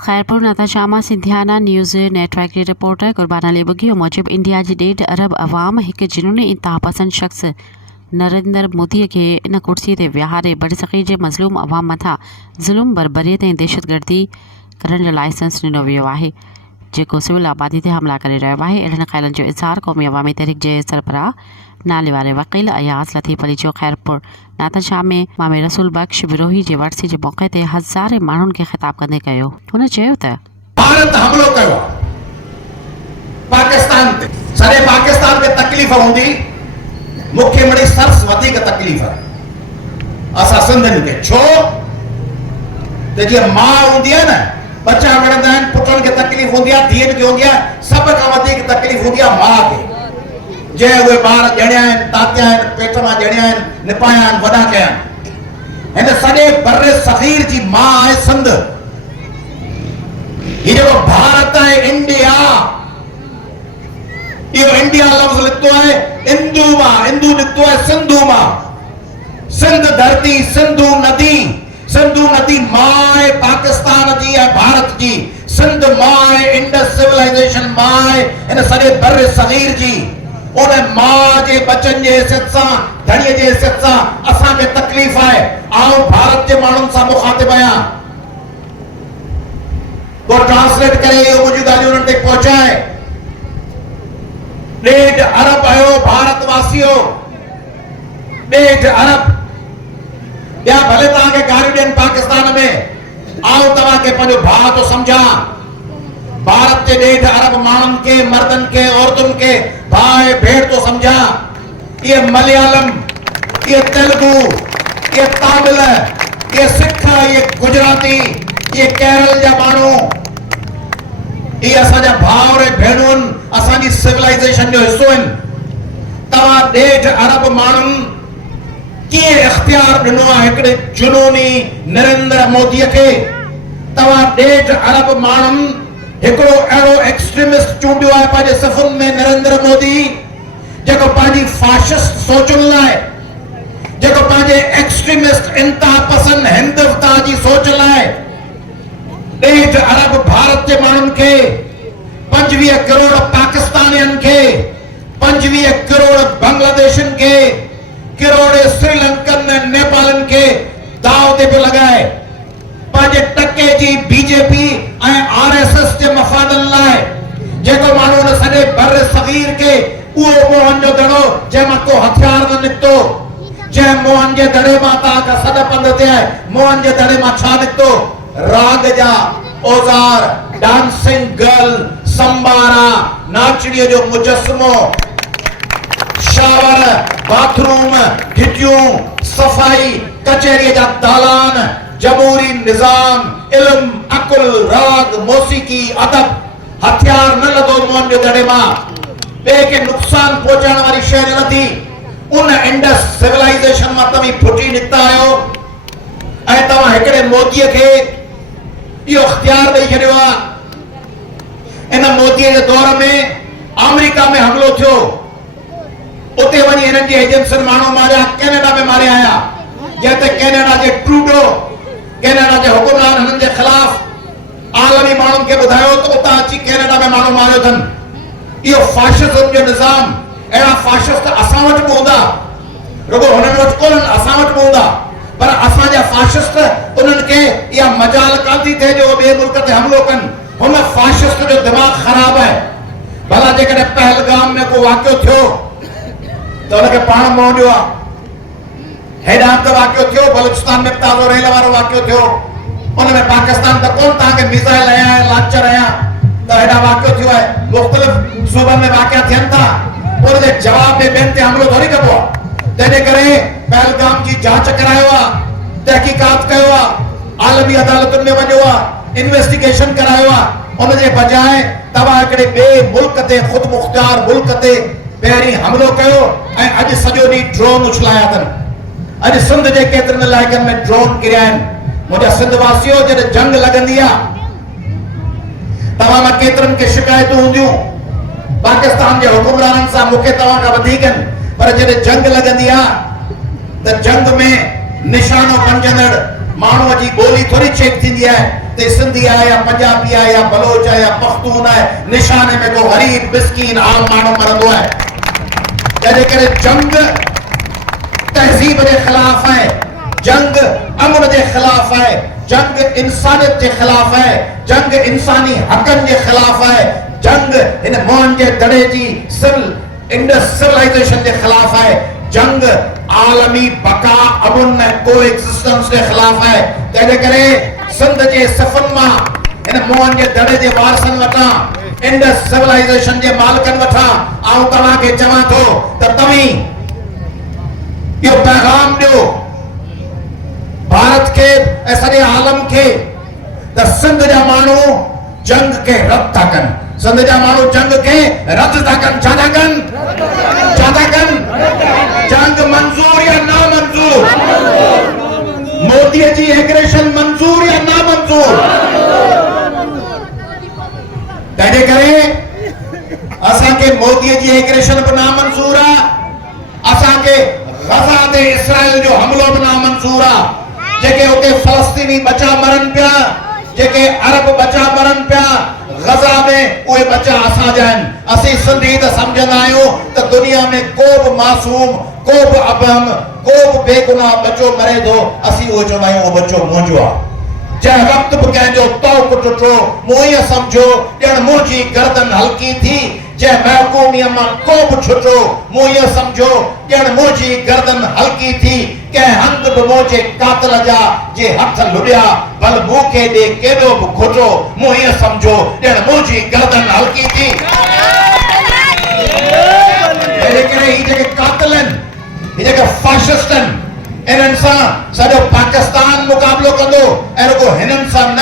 खैरपुर नताशामा सिंधियाना news network की रिपोर्टर कुर्बान अली बुगी मूजिब इंडिया जी 1.5 अरब अवाम एक जुनूनी इंतहा पसंद शख्स नरेंद्र मोदी के इन कुर्सी ते विहारे बरसग़ीर जे मज़लूम अवाम मथा ज़ुल्म बरबरीत ऐं दहशतगर्दी करण जो लाइसेंस ॾिनो वियो आहे, जेको सिविल आबादी ते हमला करे रहियो आहे। अहिड़नि ख़्यालनि जो इज़हार क़ौमी अवामी तहरीक जे सरबराह नाले वारे वकील अयाज़ लतीफ़ अली जो खैरपुर नाताशाम में मामे रसूल बख्श विरोही जे वर्सी जे मौक़े ते हज़ारे माण्हुनि खे ख़िताब कंदे कयो। हुन चयो त भारत हमलो कयो पाकिस्तान ते, सॼे पाकिस्तान खे तकलीफ़ हूंदी, मूंखे मिड़ी सर्स वधीक तकलीफ़ असां सिंधियुनि खे। छो त जीअं माउ हूंदी आहे न, बच्चा वणंदा आहिनि, पुटनि खे तकलीफ़ हूंदी आहे, धीअनि खे हूंदी आहे, सभ खां वधीक तकलीफ़ हूंदी आहे माउ खे। जंहिं उहे ॿार ॼणिया आहिनि, तातिया आहिनि, पेट मां ॼणिया आहिनि, निपाया आहिनि, वॾा कया आहिनि। हिन सॼे बर्रे सग़ीर जी माउ आहे सिंध। हीउ जेको भारत आहे, इंडिया, इहो इंडिया लफ़्ज़ लिखतो आहे इंदू मां, इंदू लिखतो आहे सिंधू मां। सिंध धरती, सिंधू नदी, सिंधू नदी मां आहे पाकिस्तान जी ऐं भारत जी। सिंध मां आहे, इंडस सिविलाइजेशन मां आहे हिन सॼे बर्रे सग़ीर जी। उन मां जे बचनि जे हैसियत सां, धणीअ जे हैसियत सां असांखे तकलीफ़ आहे। आउं भारत जे माण्हुनि सां मुखातिब आहियां, को ट्रांसलेट करे इहो मुंहिंजूं ॻाल्हियूं उन्हनि ते पहुचाए। 1.5 अरब आयो भारतवासियो, 1.5 अरब। ॿिया भले तव्हांखे गारियूं ॾियनि पाकिस्तान में, आउं तव्हांखे पंहिंजो भाउ थो सम्झां। भारत जे 1.5 अरब माण्हुनि खे, मर्दनि खे, औरतुनि खे भाउ भेण थो सम्झां। इहे मलयालम, इहे तेलुगु, इहे तामिल, इहे सिख, इहे गुजराती, इहे केरल जा माण्हू, इहे असांजा भाउर ऐं भेणूं आहिनि, असांजी सिविलाइजेशन जो हिसो आहिनि। तव्हां 1.5 अरब माण्हुनि कीअं इख़्तियार ॾिनो आहे हिकिड़े जुनूनी नरेंद्र मोदीअ खे? तव्हां 1.5 अरब माण्हुनि हिकिड़ो अहिड़ो एक्सट्रीमिस्ट चूंडियो आहे पंहिंजे सफ़ुनि में, नरेंद्र मोदी, जेको पंहिंजी फाशिस्ट सोचुनि लाइ, जेको पंहिंजे एक्सट्रीमिस्ट इंतहा पसंद हिंदुत्व जी सोच लाइ 1.5 अरब भारत जे माण्हुनि खे, 25 करोड़ पाकिस्तानियनि खे, 25 करोड़ बांग्लादेशियुनि खे, करोड़े श्रीलंकन ऐं नेपालनि खे दाव ते पियो लॻाए। पंहिंजे टके जी बीजेपी ऐं आरएसएस जे मफ़ादनि लाइ, जेको माण्हू हुन सॼे बर्रे सग़ीर खे उहो मोहन जो दड़ो जंहिंमां को हथियार न निकितो, जंहिं मोहन जे दड़े मां तव्हांखां सॾ पंध ते आहे, मोहन जे दड़े मां छा निकितो? राग जा औज़ार, डांसिंग गर्ल, संबारा, नाचड़ीअ जो मुजस्मो, शावर, बाथरूम, घिटियूं, सफ़ाई, कचहरीअ जा दालान, जमहूरी निज़ाम, इल्म, अकुल, राग, मौसीकी, अदब। हथियार न लधो मोहन जे दड़े मां, ॿिए खे नुक़सान पहुचाइण वारी शइ न लधी। उन इंडस सिविलाइजेशन मां तव्हीं फुटी निकिता आहियो ऐं तव्हां हिकिड़े मोदीअ खे इहो इख़्तियार ॾेई छॾियो आहे। इन मोदीअ जे दौर में अमेरिका में हमलो थियो, उते वञी हिननि जी एजेंसियुनि माण्हू मारिया, कैनेडा में मारिया आया, जंहिं ते कैनेडा जे ट्रूडो, कैनेडा जे हुकुमरान हिननि जे ख़िलाफ़ आलमी माण्हुनि खे ॿुधायो त उतां अची कैनेडा में माण्हू मारियो अथनि। इहो फाशिज़म जो निज़ाम, अहिड़ा फाशिस्ट असां वटि बि हूंदा, रुॻो हुननि वटि कोन्हनि, असां वटि बि हूंदा, पर असांजा फाशिस्ट उन्हनि खे इहा मजाल कान थी थिए जो ॿिए मुल्क ते हमलो कनि। हुन फाशिस्ट जो दिमाग़ ख़राब आहे। भला जेकॾहिं पहलगाम में को वाक़ियो थियो त हुनखे पाण मोह ॾियो आहे। हेॾां त वाक़ियो थियो, बलूचिस्तान में ताज़ो रेल वारो वाक़ियो थियो, उनमें पाकिस्तान त कोन तव्हांखे मिसाइल हयां, लांचर हयां, त हेॾां वाक़ियो थियो आहे। मुख़्तलिफ़ सूबनि में वाक़िया थियनि था, उनजे जवाब में ॿियनि ते हमिलो थोरी कबो आहे। तंहिंजे करे पहलगाम जी जांच करायो आहे, तहक़ीक़ात कयो आहे, आलमी अदालतुनि में वञो आहे, इन्वेस्टिगेशन करायो आहे। उनजे बजाए तव्हां हिकिड़े ॿिए मुल्क ते, ख़ुदि मुख़्तियार मुल्क ते पहिरीं हमलो कयो ऐं अॼु सॼो ॾींहुं ड्रोन उछलाया अथनि। अॼु सिंध जे केतिरनि इलाइक़नि में ड्रोन किरिया आहिनि। मुंहिंजा सिंध वासियो, जॾहिं जंग लॻंदी आहे, तव्हां मां केतिरनि खे शिकायतूं हूंदियूं पाकिस्तान जे हुकुमराननि सां, मूंखे तव्हां खां वधीक आहिनि, पर जॾहिं जंग लॻंदी आहे त जंग में निशानो पंजंदड़ माण्हूअ जी ॿोली थोरी चेक थींदी आहे ते सिंधी आहे या पंजाबी आहे या बलोच आहे या पख्तून आहे, निशाने में को ग़रीब मिस्कीन आम माण्हू मरंदो आहे। तंहिंजे करे जंग तहज़ीब जे ख़िलाफ़ आहे, जंग अमन जे ख़िलाफ़ आहे, जंग इंसानियत जे ख़िलाफ़ आहे, जंग इंसानी हक़नि जे ख़िलाफ़ आहे, जंग इन मोहन जे दड़े जी इंडस सिविलाइजेशन के खिलाफ है, जंग आलमी बका अमन को एक्सिस्टेंस के खिलाफ है। तंहिंजे करे सिंध जे सफ़न मां इन मोहन जे दड़े जे वारसनि वटां इंडस सिविलाइजेशन जे मालिकनि वटां आऊं तव्हांखे चवां थो त तव्हीं इहो पैगाम ॾियो भारत के ऐं सॼे आलम के त सिंध जा माण्हू जंग के रद्द था कनि, सिंध जा माण्हू जंग के रद्द था कनि। छा था कनि? जंग मंजूर या ना मंजूर? मोदी जी एग्रेशन मंजूर या ना मंजूर? तंहिंजे करे असांखे मोदी जी एग्रेशन बि ना मंजूर आहे, असांखे गज़ा ते इसराइल जो हमलो बि ना मंजूर आहे। जेके उते फ़लस्तीनी बचा मरनि पिया, जेके अरब बचा मरनि पिया गज़ा में, उहे बचा असांजा आहिनि। असीं सिंधी त सम्झंदा आहियूं त दुनिया में को बि मासूम, को बि अबहम, को बि बेगुनाह बचो मरे थो, असीं उहो चवंदा आहियूं उहो बचो मुंहिंजो आहे। जंहिं वक़्तु बि कंहिंजो तौक़ टुटो, मूं ईअं सम्झो ॼण मुंहिंजी गर्दन हल्की थी, जंहिं महकूमीअ मां को बि छुटो, मूं ईअं सम्झो ॼण मुंहिंजी गर्दन हल्की थी। कंहिं हंध बि मुंहिंजे कातिल जा जे हथ लुॾिया, भल मूंखे ॾे केॾो बि खुटो, मूं ईअं सम्झो ॼण मुंहिंजी गर्दन हल्की थी। तंहिंजे करे ही जेके कातिल आहिनि, ही जेके फाशिस्ट आहिनि, इन्हनि सां सॼो पाकिस्तान मुक़ाबिलो कंदो ऐं रुॻो हिननि सां न,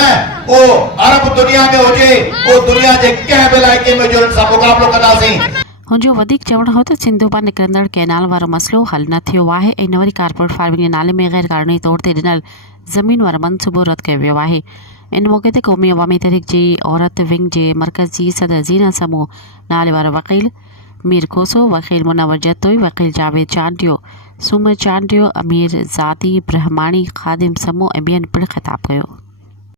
उहो अरब दुनिया में हुजे, उहो दुनिया जे कंहिं बि इलाइक़े में हुजे, उन्हनि सां मुक़ाबिलो कंदासीं। हुनजो वधीक चवणु हो त सिंधु पार निकिरंदड़ कैनाल वारो मसइलो हल न थियो आहे ऐं न वरी कारपोरेट फार्मिंग जे नाले में गैर कानूनी तौर ते ॾिनल ज़मीन वारो मनसूबो रद्द कयो वियो आहे। इन मौक़े ते क़ौमी अवामी तहरीक जी औरत विंग जे मरकज़ी सदर ज़ीना समूह नाले वारो वकील मीर कोसो, वकील मुनवर जतोई, वकील जावेद चांडियो, सूमर चांडियो, अमीर ज़ादी ब्रह्माणी, ख़ादिम समूह ऐं ॿियनि पिणु ख़िताब कयो।